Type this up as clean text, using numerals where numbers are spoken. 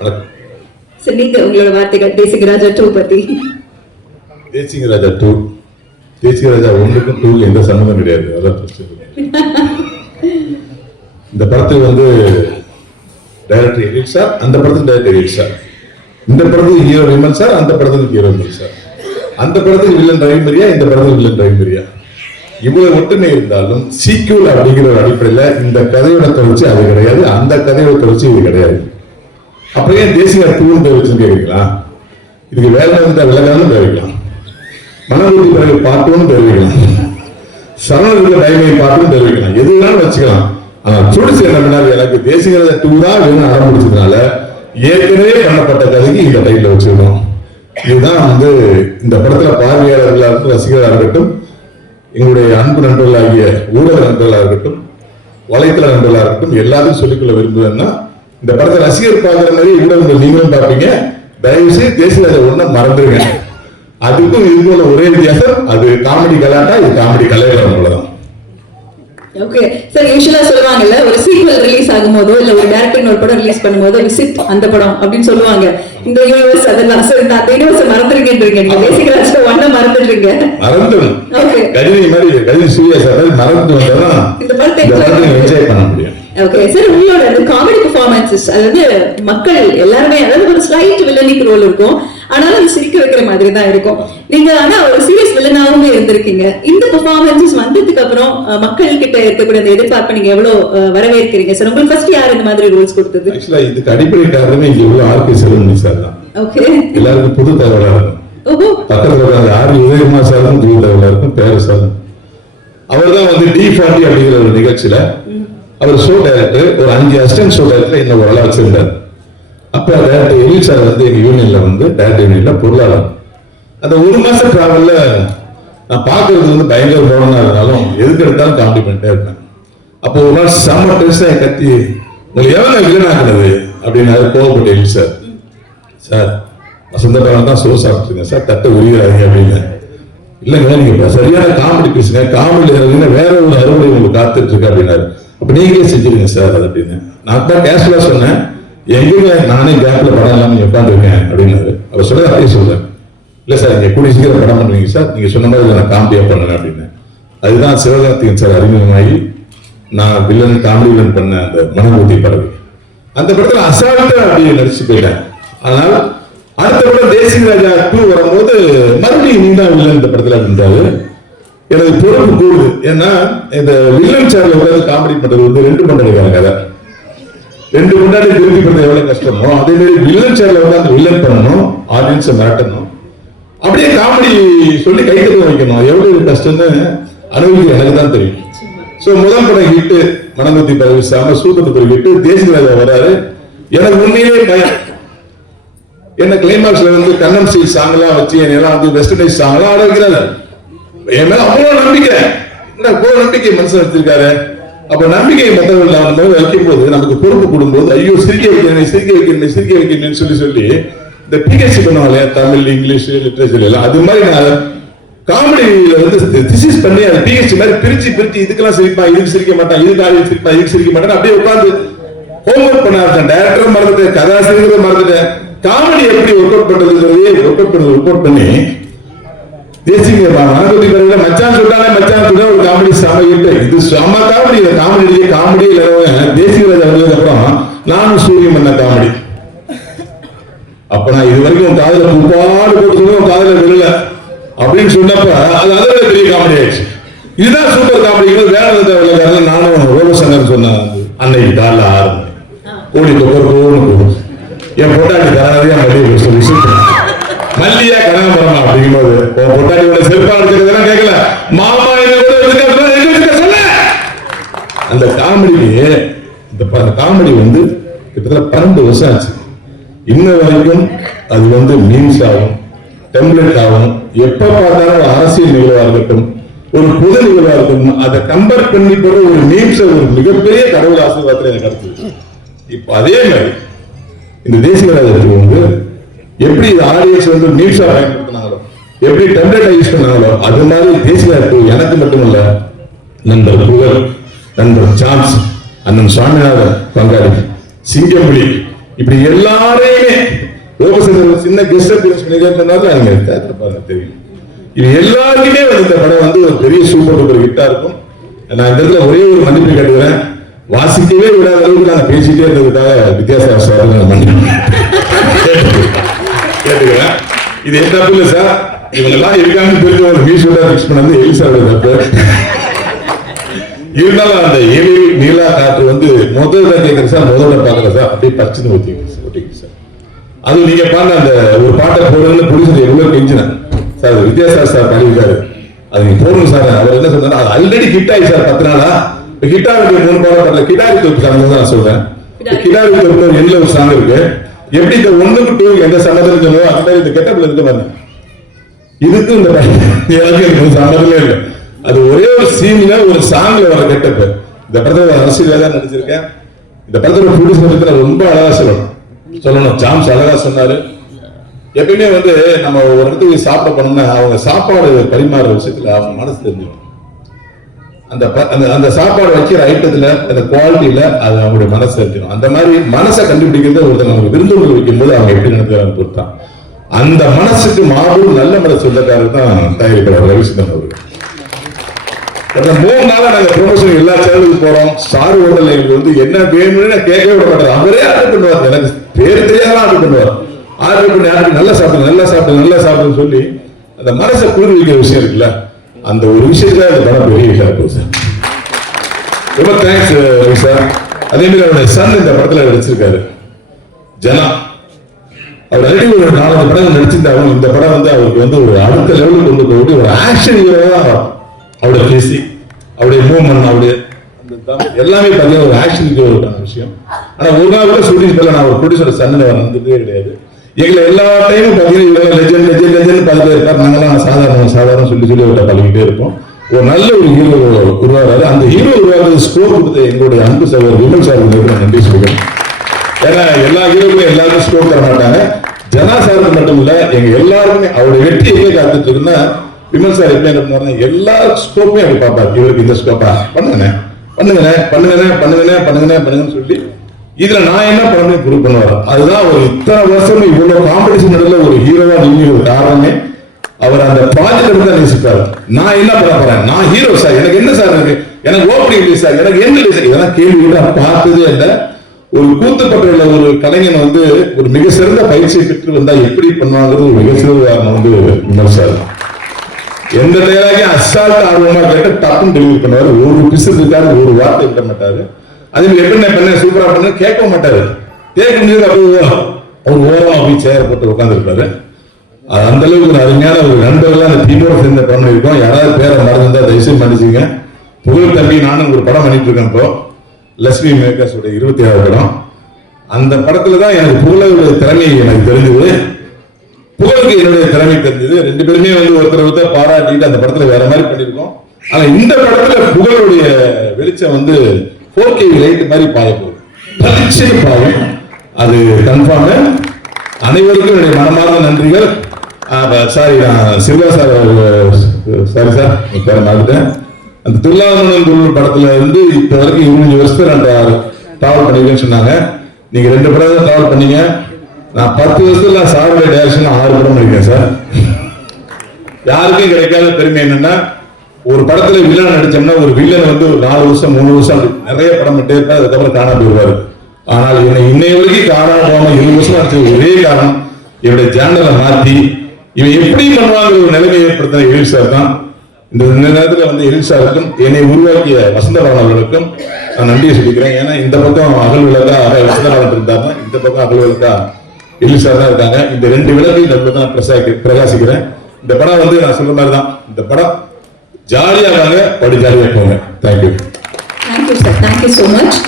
சரி, நீங்க உங்களோட வார்த்தைகள் தேசிங்க ராஜா 2 பத்தி. தேசிங்க ராஜா 2, தேசிங்க ராஜா 1க்கும் 2க்கும் எந்த சம்மந்தம் கிடையாது. அதான் இந்த படத்துக்கு வந்து டைரக்டர் எழில் சார், அந்த படத்துக்கு டைரக்டர் எழில் சார், இந்த படத்துக்கு ஹீரோ விமல் சார், அந்த படத்துக்கு ஹீரோ விமல் சார், அந்த படத்துக்கு வில்லன் ரவிமரியா, இந்த படத்துக்கு வில்லன் ரவிமரியா. இவ்வளவு ஒற்றுமை இருந்தாலும் சீக்வல் அப்படிங்கிற ஒரு அடிப்படையில இந்த கதையோட தொடர்ச்சி அது கிடையாது, அந்த கதையோட தொடர்ச்சி இது கிடையாது. அப்படியே தேசிய 2 பேர் வச்சுன்னு கேட்கலாம். இதுக்கு வேலை இருந்தா விலகாலும் தெரிவிக்கலாம், மனபுத்தி பிறகு பார்ட்டும் தெரிவிக்கலாம், சரண டைமை பார்ட்டும் தெரிவிக்கலாம், எது வேணாலும் வச்சுக்கலாம். ஆனா சுடிச்சு என்ன பண்ணாரு, எனக்கு தேசிய 2 தான் வேணும் ஆரம்பிச்சதுனால ஏற்கனவே பண்ணப்பட்ட கதைக்கு இந்த டைட்டில் வச்சிருக்கோம். இதுதான் வந்து இந்த படத்துல பார்வையாளர்களாக இருக்கட்டும், ரசிகர்களாக இருக்கட்டும், எங்களுடைய அன்பு நண்பர்களாகிய ஊடக நண்பர்களாக இருக்கட்டும், வலைத்தள நண்பர்களாக இருக்கட்டும், எல்லாத்தையும் சொல்லிக்கொள்ள விரும்புவேன்னா, இந்த படத்தை ரசிகர் பார்க்குற மாதிரி ஊடகங்கள் நீங்களும் பார்ப்பீங்க. தயவு செய்து தேசிய 1 மறந்துருங்க. அதுக்கும் இதுக்குள்ள ஒரே வித்தியாசம், அது காமெடி கலாட்டா, இது காமெடி கலைவரம் போலதான். ஓகே சார், யூசுவலா சொல்லுவாங்கல்ல, ஒரு சீக்வல் ரிலீஸ் ஆகும்போதோ இல்ல ஒரு டைரக்டர் ஒரு படம் ரிலீஸ் பண்ணும்போது விசிட் அந்த படம் அப்படின்னு சொல்லுவாங்க. இந்த யூனிவர்ஸ் அதெல்லாம் சார், இந்த யூனிவர்ஸ் மறந்துருக்கீங்க, நீங்க தேசிக ராஜா 1 மறந்துடுறீங்க. மறந்துடும். ஓகே, கஜினி மாதிரி கஜினி சூர்யா சார் மறந்து வந்தாதான் இந்த படத்தை என்ஜாய் பண்ண முடியும். ஓகே சார், உங்களோட அந்த காமெடி பெர்ஃபார்மன்சஸ், அதாவது மக்கள் எல்லாருமே, அதாவது ஒரு ஸ்லைட் வில்லனிக் ரோல் இருக்கும், ஆனாலும் அது சிரிக்க வைக்கிற மாதிரி தான் இருக்கும். நீங்க ஆனா ஒரு சீரியஸ் வில்லனாவும் இருந்திருக்கீங்க. இந்த பெர்ஃபார்மன்சஸ் வந்ததுக்கு அப்புறம் மக்கள் கிட்ட இருக்கக்கூடிய அந்த எதிர்பார்ப்பை நீங்க எவ்வளவு வரவேற்கிறீங்க சார்? உங்களுக்கு ஃபர்ஸ்ட் யார் இந்த மாதிரி ரோல்ஸ் கொடுத்தது? ஆக்சுவலா இதுக்கு அடிப்படை காரணமே இங்க உள்ள ஆர்கே செல்வன் சார் தான். ஓகே, எல்லாருக்கும் புது தகவலா இருக்கும். ஓஹோ, பக்கத்துல ஆர் உதயகுமார் சாரும் புது தகவலா இருக்கும், பேரு சார். அவர் தான் வந்து D40 அப்படிங்கிற ஒரு நிகழ்ச்சியில அவர் ஷோ டைரக்டர், ஒரு 5 அசிஸ்டன்ட் ஷோ டைரக்டர் என்ன ஒரு ஆளா வச்சிருந்தார். அப்ப டைரக்டர் எழில் சார் வந்து எங்க யூனியன்ல வந்து டைரக்டர் யூனியன்ல பொருளாளர். அந்த 1 மாசம் டிராவல்ல நான் பாக்குறது வந்து பயங்கர போனா இருந்தாலும் எதுக்கு எடுத்தாலும் காமெடி பண்ணிட்டே இருப்பேன். அப்போ ஒரு நாள் செம்ம டென்ஷனா கத்தி, உங்களுக்கு எவ்வளவு வில்லனாக்குறது அப்படின்னு கோவப்பட்டு எழில் சார், சார் வசந்த காலம் தான் ஷோ சாப்பிட்டுருங்க சார், தட்டை உரிகிறாங்க அப்படின்னு. இல்லைங்க, நீங்க சரியான காமெடி பேசுங்க, காமெடி வேற ஒரு அறுவடை உங்களுக்கு காத்துட்டு இருக்கு அப்படின்னாரு. அப்ப நீங்களே செஞ்சிருங்க சார் அது அப்படின்னு. நான் தான் கேஷ்வலா சொன்னேன், எங்க நானே கேப்ல படம் இல்லாம உட்காந்துருக்கேன் அப்படின்னாரு. அவர் சொல்ல அப்படியே சொல்றேன், இல்ல சார் நீங்க கூடிய சீக்கிரம் படம் பண்ணுவீங்க சார், நீங்க சொன்ன மாதிரி நான் காமெடியா பண்ணுங்க அப்படின்னு. அதுதான் சிவகார்த்திகேயன் சார் அறிமுகமாகி நான் வில்லன் காமெடி வில்லன் பண்ண அந்த மனபூத்தி பறவை. அந்த படத்துல அசால்ட்டா அப்படி நடிச்சு போயிட்டேன். அதனால அடுத்த படம் தேசிய ராஜா 2 வரும்போது மறுபடியும் நீ தான் வில்லன் இந்த படத்துல அப்படின்றாரு. எனக்கு பொறுப்பு கூடுது. ஏன்னா இந்த வில்லன் சேர்ல உட்காந்து காமெடி பண்றது வந்து 2 கொண்டாடிக்கான கதை. 2 கொண்டாடி திருப்பி பண்றது எவ்வளவு கஷ்டமோ, அதே மாதிரி வில்லன் சேர்ல உட்காந்து வில்லன் பண்ணணும், ஆடியன்ஸை மிரட்டணும், அப்படியே காமெடி சொல்லி கைத்தட்ட வைக்கணும், எவ்வளவு கஷ்டம்னு அனுபவிக்க எனக்கு தான் தெரியும். சோ முதல் படம் ஹிட்டு மனபூத்தி பறவை, சாம சூப்பர் ஹிட்டு. தேசிய ராஜா வராரு, எனக்கு உண்மையிலே பயம். என்ன கிளைமாக்ஸ்ல வந்து கண்ணம் சீல் சாங் எல்லாம் வச்சு என்னெல்லாம் வந்து வெஸ்டர்னைஸ் சாங் எல்லாம் ஆட வைக்கிறாரு. என் மேல அவ்வளவு நம்பிக்கை, என்ன அவ்வளவு நம்பிக்கை மனுஷன் வச்சிருக்காரு. அப்ப நம்பிக்கையை மற்றவர்கள் வைக்கும் போது நமக்கு பொறுப்பு கொடுக்கும்போது, ஐயோ சிரிக்க வைக்கணும் சிரிக்க வைக்கணும் சிரிக்க வைக்கணும்னு சொல்லி இந்த பிஹெச்டி பண்ணுவாங்க தமிழ் இங்கிலீஷ் லிட்டரேச்சர் எல்லாம், அது மாதிரி நான் காமெடியில வந்து திசிஸ் பண்ணி அது பிஹெச்டி மாதிரி பிரிச்சு இதுக்கெல்லாம் சிரிப்பான், இதுக்கு சிரிக்க மாட்டான், இதுக்கு ஆடியன்ஸ் சிரிப்பான், இதுக்கு சிரிக்க மாட்டான், அப்படியே உட்காந்து ஹோம்ஒர்க் பண்ண ஆரம்பிச்சேன். டைரக்டரும் மறந்துட்டேன், கதாசிரியர்களும் மறந்துட்டேன், காமெடி எப்படி ஒர்க் அவுட் பண்றது ஒர்க் அவுட் பண்ணி தேசிய மனபூத்தி பறவை மச்சான் சொல்றாங்க, மச்சான் சொல்ற ஒரு காமெடி சமைக்கிட்டு இது செம்ம காமெடி. காமெடி தேசிய ராஜா வந்ததுக்கு அப்புறம் நானும் சூரியன் பண்ண காமெடி. அப்ப நான் இது வரைக்கும் காதல புப்பாடு போட்டு காதல விழல அப்படின்னு சொன்னப்ப அது அதை பெரிய காமெடி ஆயிடுச்சு. இதுதான் சூப்பர் காமெடி. வேற நானும் ரோபசங்கர் சொன்னேன் அன்னைக்கு காலைல 6 மணி கோடி தொகை என் பொட்டாட்டி தராதையா மல்லியா கனகமரமா அப்படிங்கும்போது பொட்டாட்டியோட செருப்பா இருக்கிறதெல்லாம் கேட்கல, மாமா சொல்ல அந்த காமெடிக்கு. இந்த காமெடி வந்து கிட்டத்தட்ட 12 வருஷம் ஆச்சு. இன்ன வரைக்கும் அது வந்து மீம்ஸ் ஆகும், டெம்ப்ளேட் ஆகும். எப்ப பார்த்தாலும் அரசியல் நிகழ்வா இருக்கட்டும், ஒரு பொது நிகழ்வா இருக்கட்டும், அதை கம்பேர் பண்ணி போற ஒரு மீம்ஸ் ஒரு மிகப்பெரிய கடவுள் ஆசீர்வாதத்தில் எனக்கு அடுத்தது. இப்ப அதே மாதிரி இந்த தேசிய ராஜா வந்து எப்படி ஆடியன்ஸ் வந்து மீம்ஸா பயன்படுத்தினாங்களோ, எப்படி டெம்ப்ளேட்டை யூஸ் பண்ணாங்களோ, அது மாதிரி தேசிய ராஜா எனக்கு மட்டுமல்ல, நண்பர் புகழ், நண்பர் சான்ஸ், அண்ணன் சுவாமிநாதன் பங்காளி, சிங்கம்புலி, இப்படி எல்லாரையுமே ரோபசங்கர் சின்ன கெஸ்ட் அப்பியரன்ஸ் பண்ணிக்கிறதுனால நீங்க பாருங்க தெரியும். இது எல்லாருக்குமே இந்த படம் வந்து ஒரு பெரிய சூப்பர் டூப்பர் ஹிட்டா இருக்கும். நான் இந்த இடத்துல ஒரே ஒரு மன்னிப்பு கேட்டுக்கிறேன். வாசிக்கவே விடாத அளவுக்கு நான் பேசிட்டே இருந்ததுக்காக வித்யாசாகர் சார் மன்னிப்பு கேட்டுக்கிறேன். இது என் தப்பு இல்லை சார். இவங்க எல்லாம் இருக்காங்கன்னு தெரிஞ்ச ஒரு மியூசியட்டா பிக்ஸ் பண்ணது எலிசாவோட தப்பு. இருந்தாலும் அந்த எழில் நீலா காற்று வந்து முதல்ல கேட்கறது சார், முதல்ல பாக்கல சார், அப்படியே பச்சுன்னு ஒட்டிங்க சார். அது நீங்க பாருங்க, அந்த ஒரு பாட்டை போடுறதுன்னு புடிச்சது எவ்வளவு கெஞ்சினேன் சார். வித்யாசாகர் சார் பாடியிருக்காரு, அது நீங்க போடுங்க சார். அவர் என்ன சொன்னாரு, அது ஆல்ரெடி ஹிட் ஆகி சார் 10 நாளா. கிட்டாருக்கு 3 பாடம் பாடல, கிட்டாரி தொகுப்பு சாங் தான் நான் சொல்றேன். கிட்டாரி தொகுப்பு ஒரு எண்ணில் ஒரு சாங் இருக்கு. எப்படி இந்த 1க்கு 2 எந்த சம்மதம் சொல்லுவோ அந்த மாதிரி இந்த கெட்டப்ல இருக்கு பாருங்க. இதுக்கு இந்த எனக்கு சம்மதமே இல்லை. அது ஒரே ஒரு சீன்ல ஒரு சாங்ல வர கெட்டப். இந்த படத்துல அரசியல் தான் நடிச்சிருக்கேன். இந்த படத்துல ப்ரொடியூசர் ரொம்ப அழகா சொல்லணும். ஜாம்ஸ் அழகா சொன்னாரு. எப்பயுமே வந்து நம்ம ஒரு இடத்துக்கு சாப்பிட போனோம்னா அவங்க சாப்பாடு பரிமாறுற விஷயத்துல அவங்க மனசு தெரிஞ்சுக்கணும். அந்த சாப்பாடு வைக்கிற ஐட்டத்துல அந்த குவாலிட்டியில அது அவங்களுடைய மனசு இருக்கணும். அந்த மாதிரி மனசை கண்டுபிடிக்கிறது ஒருத்தர் நமக்கு விருந்தோடு வைக்கும் போது அவங்க எப்படி நடத்துறாங்க பொறுத்தான். அந்த மனசுக்கு மாபெரும் நல்ல மனசு சொந்தக்காரர் தான் தயாரிப்பாளர் ரவிச்சந்திரன் அவர்கள். 3 நாளா நாங்க ப்ரொமோஷன் எல்லா சேனலுக்கு போறோம். ஸ்டார் ஹோட்டல் எங்களுக்கு வந்து என்ன வேணும்னு கேட்கவே விட மாட்டாரு. அவரே ஆர்டர் பண்ணுவார். எனக்கு பேர் தெரியாத ஆர்டர் பண்ணுவார். ஆர்டர் பண்ணி ஆர்டர் நல்லா சாப்பிடுன்னு சொல்லி அந்த மனசை குளிர்விக்கிற விஷயம் இருக்குல்ல, அந்த ஒரு விஷயத்துல அந்த படம் பெரிய விஷயம் இருக்கும் சார். ரொம்ப தேங்க்ஸ் ரவி சார். அதே மாதிரி அவருடைய சன் இந்த படத்துல நடிச்சிருக்காரு, ஜனா. அவர் ஆல்ரெடி ஒரு 4 படங்கள் நடிச்சிருந்தாலும் இந்த படம் வந்து அவருக்கு வந்து ஒரு அடுத்த லெவலுக்கு கொண்டு போய் ஒரு ஆக்ஷன் ஹீரோவா அவருடைய பேசி அவருடைய மூவ்மெண்ட் அவருடைய எல்லாமே பார்த்தீங்கன்னா ஒரு ஆக்ஷன் ஹீரோக்கான விஷயம். ஆனா ஒரு நாள் கூட ஷூட்டிங் பண்ணல. நான் ஒரு ப்ரொடியூசர் சன்னு வந்ததே கிடையாது. எங்களை எல்லா டைமும் பார்த்தீங்கன்னா லெஜெண்ட் பார்த்துட்டே இருப்பார். நாங்களாம் சாதாரண சொல்லி அவர்கிட்ட பழகிட்டே இருப்போம். ஒரு நல்ல ஒரு ஹீரோ உருவாகிறாரு. அந்த ஹீரோ உருவாகிறது ஸ்கோர் கொடுத்த எங்களுடைய அன்பு சகோதரர் விமல் சார் நான் நன்றி சொல்கிறேன். ஏன்னா எல்லா ஹீரோக்குமே எல்லாருமே ஸ்கோர் தர மாட்டாங்க. ஜனா சாருக்கு மட்டும் இல்ல, எங்க எல்லாருமே அவருடைய வெற்றி எங்கே காத்துட்டு இருக்குன்னா விமல் சார் எப்படி என்ன பண்ணாருன்னா எல்லா ஸ்கோப்புமே அப்படி பார்ப்பாரு. இவருக்கு இந்த ஸ்கோப்பா பண்ணுங்கன்னு சொல்லி இதுல நான் என்ன பண்ணணும் ப்ரூவ் பண்ணுவார். அதுதான் ஒரு இத்தனை வருஷம் இவ்வளவு காம்படிஷன் நடுவில் ஒரு ஹீரோவா நீங்க காரணமே அவர் அந்த ப்ராஜெக்ட் எடுத்து நேசிப்பாரு. நான் என்ன பண்ண போறேன், நான் ஹீரோ சார், எனக்கு என்ன சார் இருக்கு, எனக்கு ஓப்பனிங் இல்லை சார், எனக்கு என்ன இல்லை சார், இதெல்லாம் கேள்விகளை பார்த்ததே இல்லை. ஒரு கூத்துப்பட்டுள்ள ஒரு கலைஞன் வந்து ஒரு மிக சிறந்த பயிற்சியை பெற்று வந்தா எப்படி பண்ணுவாங்கிறது ஒரு மிக சிறந்த உதாரணம் வந்து விமல் சார். எந்த டயலாகையும் அசால்ட் ஆர்வமா கேட்டு டப்புன்னு டெலிவரி பண்ணுவாரு. ஒரு பிசு இருக்காரு, ஒரு வார்த்தை விட மாட்டாரு. அதே மாதிரி எப்படி பண்ண சூப்பரா பண்ண கேட்க மாட்டாரு. கேட்க முடியாது. அவர் ஓரமா போய் சேர போட்டு உட்காந்துருப்பாரு. அந்த அளவுக்கு ஒரு அருமையான ஒரு நண்பர்கள் அந்த டீமோட சேர்ந்த படம் பண்ணிருக்கோம். யாராவது பேரை மறந்துருந்தா தயவுசெய்து மன்னிச்சுங்க. புகழ் தம்பி நானும் ஒரு படம் பண்ணிட்டு இருக்கேன். இப்போ லட்சுமி மேக்கர்ஸ் 26வது படம். அந்த படத்துலதான் எனக்கு புகழோட திறமை எனக்கு தெரிஞ்சது, புகழுக்கு என்னுடைய திறமை தெரிஞ்சது. 2 பேருமே வந்து ஒருத்தர் பாராட்டிட்டு அந்த படத்துல வேற மாதிரி பண்ணிருக்கோம். ஆனா இந்த படத்துல புகழுடைய வெளிச்சம் வந்து 4K லைட் மாதிரி பாய போகுது, பாயும். அது கன்ஃபார்ம். அனைவருக்கும் என்னுடைய மனமார்ந்த நன்றிகள். சாரி, நான் சில்வா சார், சாரி சார் பேரை மாறிட்டேன். அந்த துல்லாதனன் படத்துல இருந்து இப்ப வரைக்கும் 20 வருஷத்துல நான் டிராவல் பண்ணிருக்கேன்னு சொன்னாங்க. நீங்க 2 படம் தான் டிராவல் பண்ணீங்க. நான் 10 வருஷத்துல சாருடைய டைரக்ஷன் 6 படம் பண்ணிருக்கேன் சார். யாருக்கும் கிடைக்காத பெருமை என்னன்னா, ஒரு படத்துல வில்லன் நடிச்சோம்னா ஒரு வில்லன் வந்து ஒரு 4 வருஷம் 3 வருஷம் நிறைய படம் பண்ணிட்டே இருப்பாரு, அதுக்கப்புறம் காணாம போயிடுவாரு. ஆனால் என்னை இன்னைய வரைக்கும் காணாம போகாம 20 வருஷம் நடிச்சது ஒரே காரணம், இவருடைய சேனலை மாத்தி இவன் எப்படி பண்ணுவாங்க ஒரு நிலைமையை ஏற்படுத்தின எழில் சார் தான். இந்த நேரத்தில் வந்து எழில் சாருக்கும் என்னை உருவாக்கிய வசந்தராமன் அவர்களுக்கும் நான் நன்றியை சொல்லிக்கிறேன். ஏன்னா இந்த பக்கம் அகல் விளக்கா வசந்தராமன் இருந்தாங்க, இந்த பக்கம் அகல் விளக்கா எழில் சார் தான் இருக்காங்க. இந்த 2 விளக்கையும் நம்ம தான் பிரகாசிக்கிறேன். இந்த படம் வந்து நான் சொல்ற மாதிரி தான், இந்த படம் ஜாலியாக படி ஜாலியாக போங்க. Thank you. Thank you sir, thank you so much.